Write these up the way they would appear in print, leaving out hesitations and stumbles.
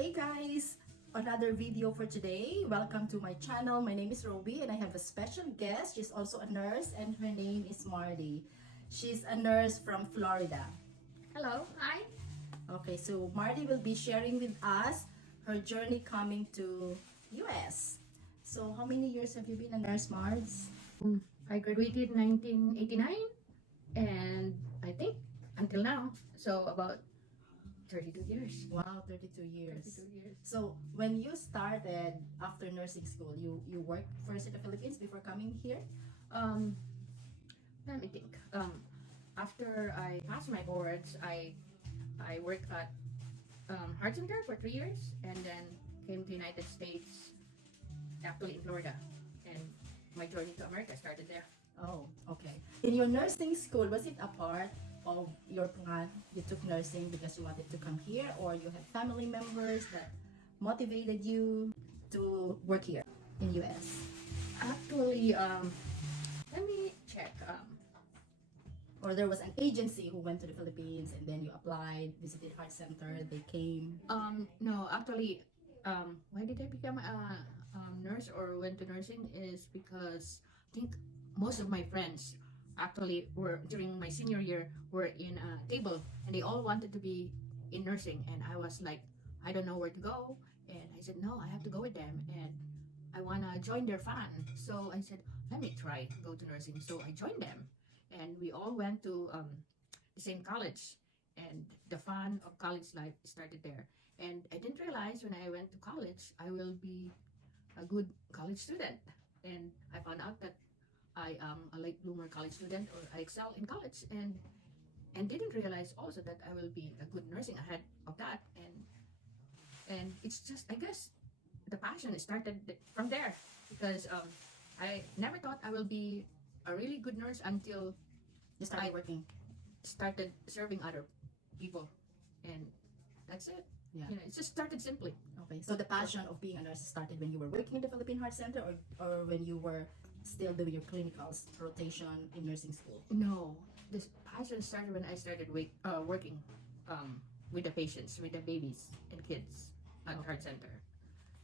Hey guys! Another video for today. Welcome to my channel. My name is Robie and I have a special guest. She's also a nurse and her name is Marty. She's a nurse from Florida. Hello, hi. Okay, so Marty will be sharing with us her journey coming to US. So how many years have you been a nurse, Mards? I graduated 1989 and I think until now, so about 32 years. Wow, 32 years. 32 years. So when you started after nursing school, you worked first in the Philippines before coming here? Um, Let me think. After I passed my boards, I worked at Heart Center for 3 years and then came to the United States, actually in Florida. And my journey to America started there. Oh, okay. In your nursing school, was it a part of your plan? You took nursing because you wanted to come here, or you had family members that motivated you to work here in US? Actually, let me check. Or there was an agency who went to the Philippines and then you applied, visited Heart Center, they came. No, actually, why did I become a nurse or went to nursing is because I think most of my friends actually were during my senior year were in a table and they all wanted to be in nursing and I was like, I don't know where to go, and I said no, I have to go with them and I wanna join their fun. So I said, let me try go to nursing. So I joined them and we all went to the same college and the fun of college life started there. And I didn't realize when I went to college, I will be a good college student. And I found out that I am a late bloomer college student, or I excel in college, and didn't realize also that I will be a good nursing ahead of that. And it's just, I guess, the passion started from there because I never thought I will be a really good nurse until You started I working. started serving other people, and that's it. Yeah. You know, it just started simply. Okay. So the passion of being a nurse started when you were working in the Philippine Heart Center, or when you were still doing your clinicals rotation in nursing school? No, this passion started when I started working with the patients, with the babies and kids at Heart Center.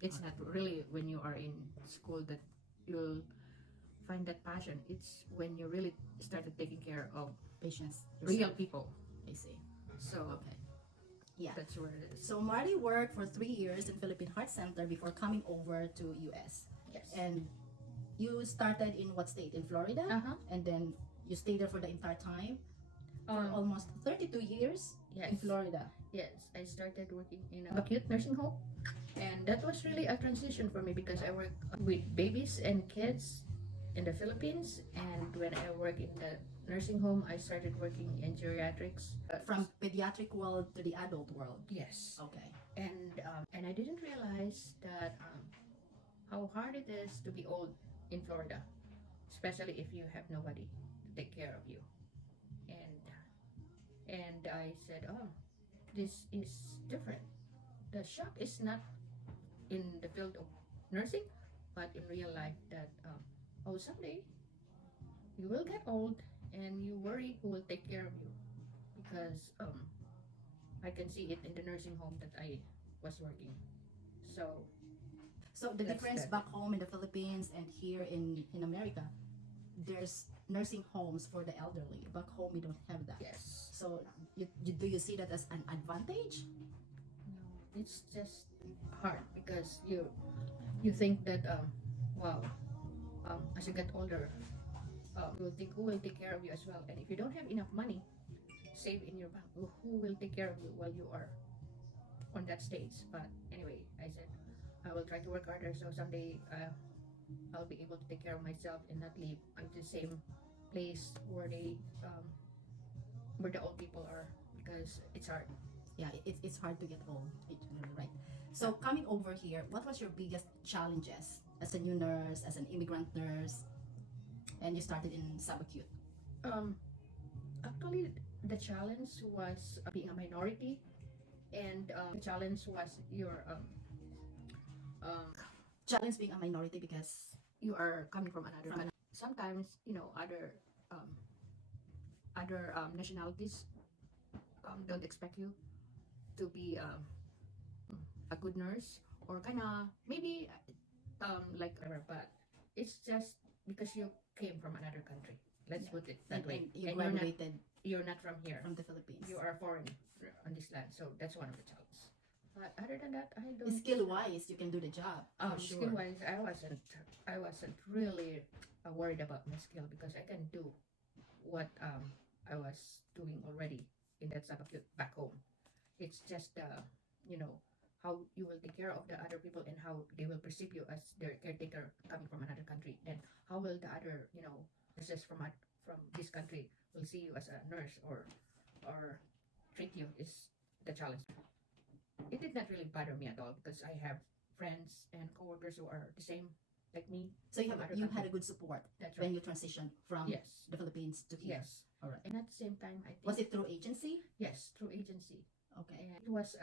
It's not really when you are in school that you'll find that passion. It's when you really started taking care of Patients. real people. I see. So Okay. Yeah. that's where it is. So Marty worked for 3 years in Philippine Heart Center before coming over to US. Yes. And you started in what state? In Florida? Uh-huh. And then you stayed there for the entire time? For Um, almost 32 years in yes. Florida. Yes, I started working in a acute nursing home, and that was really a transition for me because I work with babies and kids in the Philippines, and when I work in the nursing home, I started working in geriatrics. From pediatric world to the adult world. Yes, Okay. and I didn't realize that how hard it is to be old in Florida, especially if you have nobody to take care of you. And I said, oh, this is different. The shock is not in the field of nursing, but in real life that oh, someday you will get old and you worry who will take care of you, because I can see it in the nursing home that I was working. So So the That's difference that. back home in the Philippines and here in America, there's nursing homes for the elderly. Back home, we don't have that. yes, So do you see that as an advantage? no, it's just hard because you think that wow, as you get older, you will think who will take care of you as well. And if you don't have enough money saved in your bank, who will take care of you while you are on that stage? But anyway, I said I will try to work harder so someday I'll be able to take care of myself and not live at the same place where where the old people are, because it's hard. Yeah, it's hard to get old. Right. So coming over here, what was your biggest challenges as a new nurse, as an immigrant nurse, and you started in subacute? Actually, the challenge was being a minority, and the challenge was your Challenge being a minority because you are coming from another. Sometimes other nationalities don't expect you to be a good nurse or kind of maybe like whatever, but it's just because you came from another country. Let's Yeah. put it that way. And you And graduated you're not from here. from the Philippines. You are foreign on this land, so that's one of the challenges. But other than that, I don't. Skill wise, you can do the job. For sure. Skill wise, I wasn't really worried about my skill because I can do what I was doing already in that side of back home. It's just you know how you will take care of the other people and how they will perceive you as their caretaker coming from another country. Then how will the other nurses from this country will see you as a nurse or treat you is the challenge. It did not really bother me at all because I have friends and coworkers who are the same like me. So you from other had a countries. good support That's when right. you transitioned from Yes. the Philippines to here. Yes. All right. And at the same time, I think Was it through agency? yes, through agency. Okay. And it was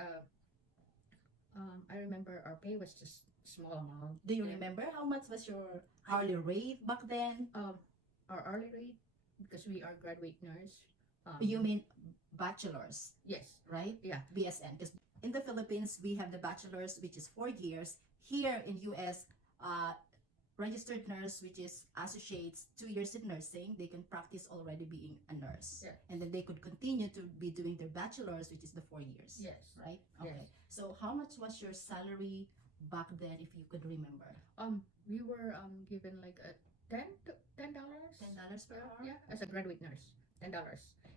I remember our pay was just small amount. Do you And, remember how much was your hourly rate back then? our hourly rate because we are graduate nurse. You mean bachelor's, Yes. right? Yeah. BSN. Because in the Philippines, we have the bachelor's, which is 4 years. Here in US, registered nurse, which is associates 2 years in nursing, they can practice already being a nurse. Yeah. And then they could continue to be doing their bachelor's, which is the 4 years. Yes. Right? Yes. Okay. So how much was your salary back then, if you could remember? We were given like a $10. $10 per hour? Yeah, as a graduate nurse, $10.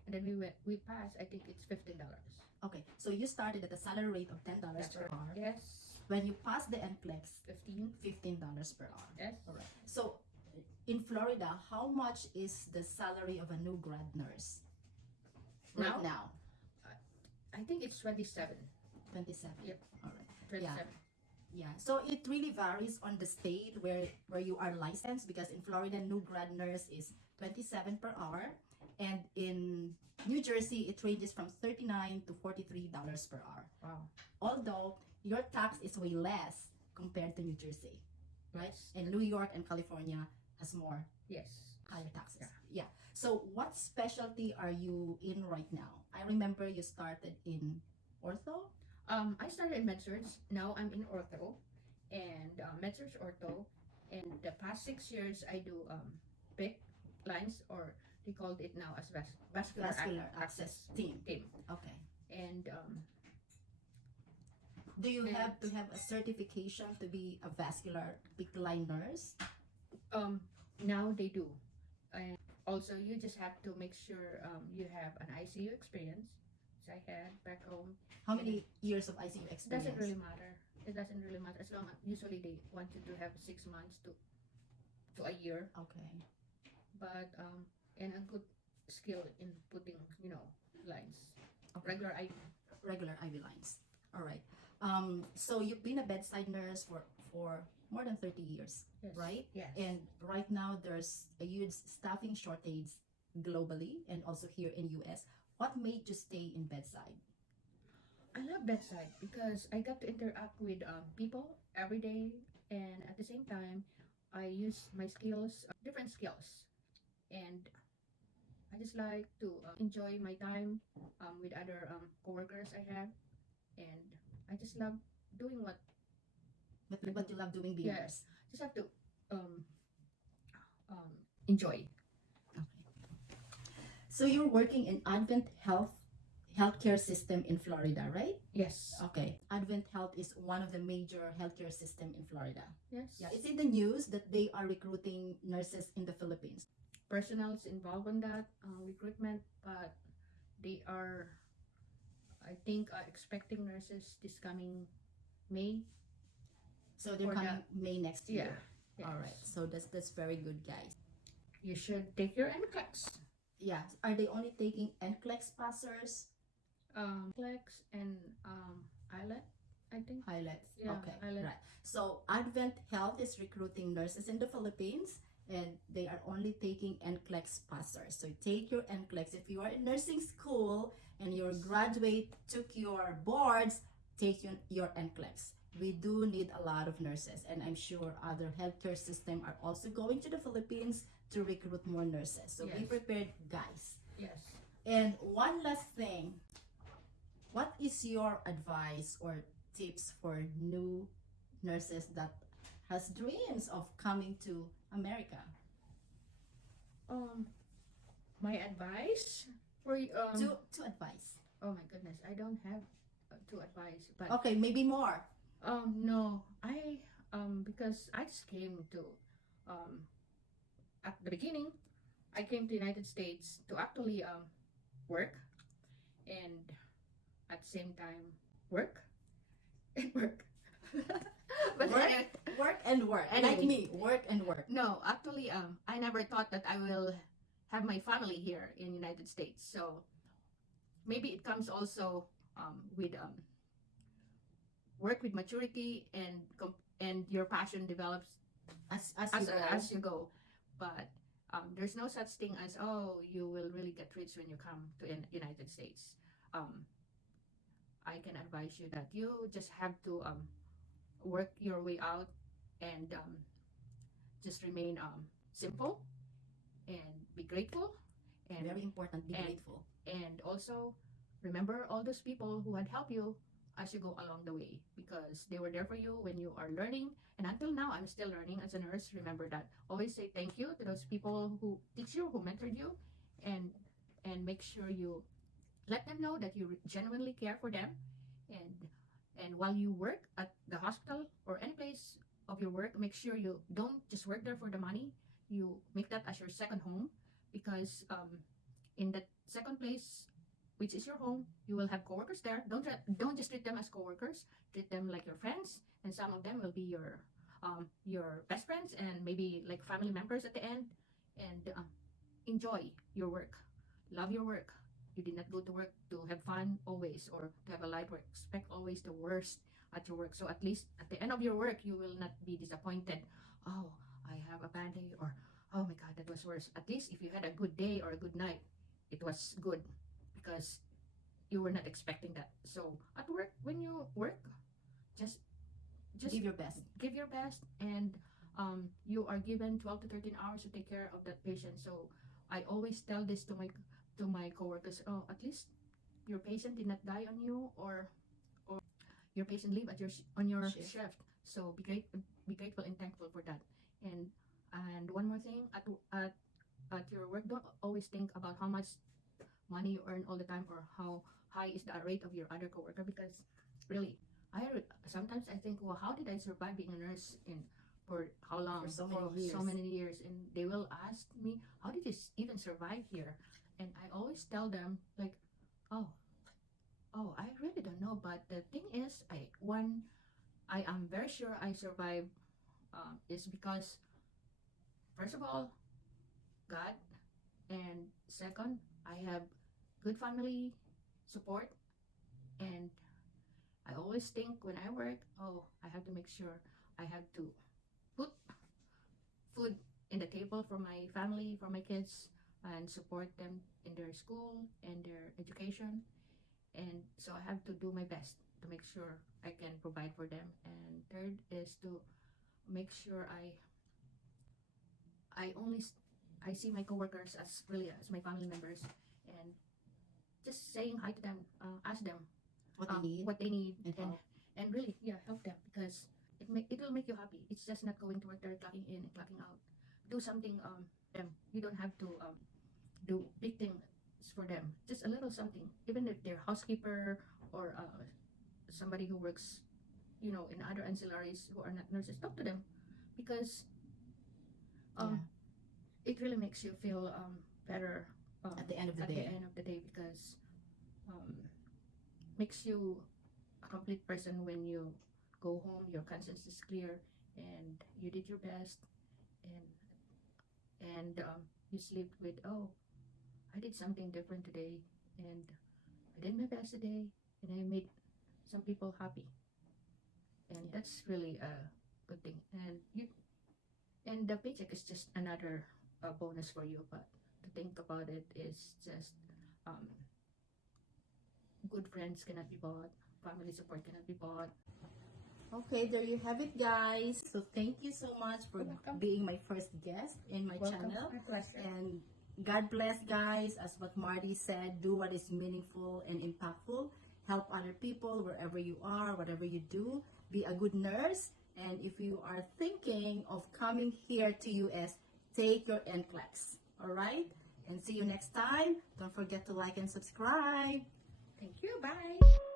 And then we passed. I think it's $15. Okay. So you started at a salary rate of $10 That's per right. hour. Yes. When you pass the NCLEX, 15. $15 per hour. Yes. All right. So in Florida, how much is the salary of a new grad nurse right now? I think it's 27. 27. Yep. All right. 27. Yeah. So it really varies on the state where you are licensed, because in Florida, new grad nurse is 27 per hour, and in New Jersey, it ranges from $39 to $43 per hour. Wow. Although your tax is way less compared to New Jersey, right? Yes. And New York and California has more Yes. higher taxes. Yeah. So what specialty are you in right now? I remember you started in ortho. I started in med-surg. Now I'm in ortho, and med-surg ortho. And the past 6 years, I do PIC lines, or they called it now as vascular access team. Okay. And Do you And- have to have a certification to be a vascular PICC line nurse? now they do. And also, you just have to make sure you have an ICU experience, which I had back home. How many years of ICU It experience? doesn't really matter. It doesn't really matter as long as usually they want you to have 6 months to a year, Okay. but and a good skill in putting lines, Okay. regular IV. Regular IV lines. All right. So you've been a bedside nurse for more than 30 years, Yes. right? Yes. And right now there's a huge staffing shortage globally and also here in US. What made you stay in bedside? I love bedside because I got to interact with people every day, and at the same time, I use my skills, different skills, and I just like to enjoy my time with other coworkers I have, and I just love doing what. But you love doing being a Yes. nurse. Just have to enjoy. Okay. So you're working in Advent healthcare system in Florida, right? Yes. Okay. Advent Health is one of the major healthcare system in Florida. Yes. Yeah, it's in the news that they are recruiting nurses in the Philippines. Personnel is involved in that recruitment, but they are, I think, expecting nurses this coming May. So they're For coming May next year. Yes. All right. So that's very good, guys. You should take your NCLEX. Yeah. Are they only taking NCLEX passers? NCLEX and ILET, I think. Highlights. Yeah, Okay. highlight. Right. So Advent Health is recruiting nurses in the Philippines, and they are only taking NCLEX passers. So take your NCLEX. If you are in nursing school and your graduate took your boards, take your NCLEX. We do need a lot of nurses, and I'm sure other healthcare system are also going to the Philippines to recruit more nurses. So be Yes. prepared, guys. Yes. And one last thing, what is your advice or tips for new nurses that has dreams of coming to America? My advice for To advice. oh my goodness, I don't have to advise, but Okay, maybe more. no, I because I just came to um at the beginning, I came to United States to actually work and at the same time work and work. But Work, anyway, work and work. Like Anyway. me, work and work. no, actually, I never thought that I will have my family here in United States. So maybe it comes also with work with maturity and your passion develops as you go. But there's no such thing as, oh, you will really get rich when you come to United States. Um, I can advise you that you just have to work your way out and just remain simple and be grateful and Very important, be and- grateful. and also remember all those people who had helped you as you go along the way, because they were there for you when you are learning, and until now I'm still learning as a nurse. Remember that. Always say thank you to those people who teach you, who mentored you, and make sure you let them know that you genuinely care for them. And while you work at the hospital or any place of your work, make sure you don't just work there for the money. You make that as your second home, because in that second place, which is your home, you will have coworkers there. Don't just treat them as coworkers. Treat them like your friends, and some of them will be your best friends, and maybe like family members at the end. And enjoy your work, love your work. You did not go to work to have fun always or to have a light work. Expect always the worst at your work. So at least at the end of your work, you will not be disappointed. Oh, I have a bad day, or oh my God, that was worse. At least if you had a good day or a good night, it was good because you were not expecting that. So at work, when you work, just Give your best. give your best, and you are given 12 to 13 hours to take care of that patient. So I always tell this to my coworkers. Oh, at least your patient did not die on you, or your patient leave at on your Shift. shift. So be grateful and thankful for that. And one more thing, at your work, don't always think about how much money you earn all the time, or how high is the rate of your other coworker, because really sometimes I think, well, how did I survive being a nurse in for how long, For so many years. so many years, and they will ask me, how did you even survive here? And I always tell them like, oh, I really don't know, but the thing is, I am very sure I survived is because, first of all, God, and second, I have good family support, and I always think when I work, oh, I have to make sure I have to put food in the table for my family, for my kids, and support them in their school and their education. And so I have to do my best to make sure I can provide for them. And third is to make sure I see my coworkers as really as my family members, and just saying hi to them, ask them What they need. and And help. and really, yeah, help them, because it will make you happy. It's just not going to work there, clocking in and clocking out. Do something them. You don't have to do big things for them. Just a little something, even if they're housekeeper or somebody who works, in other ancillaries who are not nurses. Talk to them, because it really makes you feel better At the end of the at the day. end of the day, because makes you a complete person when you go home. Your conscience is clear, and you did your best, and you sleep with, oh, I did something different today, and I did my best today, and I made some people happy, and that's really a good thing. And the paycheck is just another bonus for you, but to think about it is just um, good friends cannot be bought, family support cannot be bought. Okay, there you have it, guys. So thank you so much for You're welcome. being my first guest in my channel. My pleasure. And God bless, guys. As what Marty said, do what is meaningful and impactful. help other people wherever you are, whatever you do. Be a good nurse. And if you are thinking of coming here to US, take your NCLEX. All right? And see you next time. Don't forget to like and subscribe. Thank you. Bye.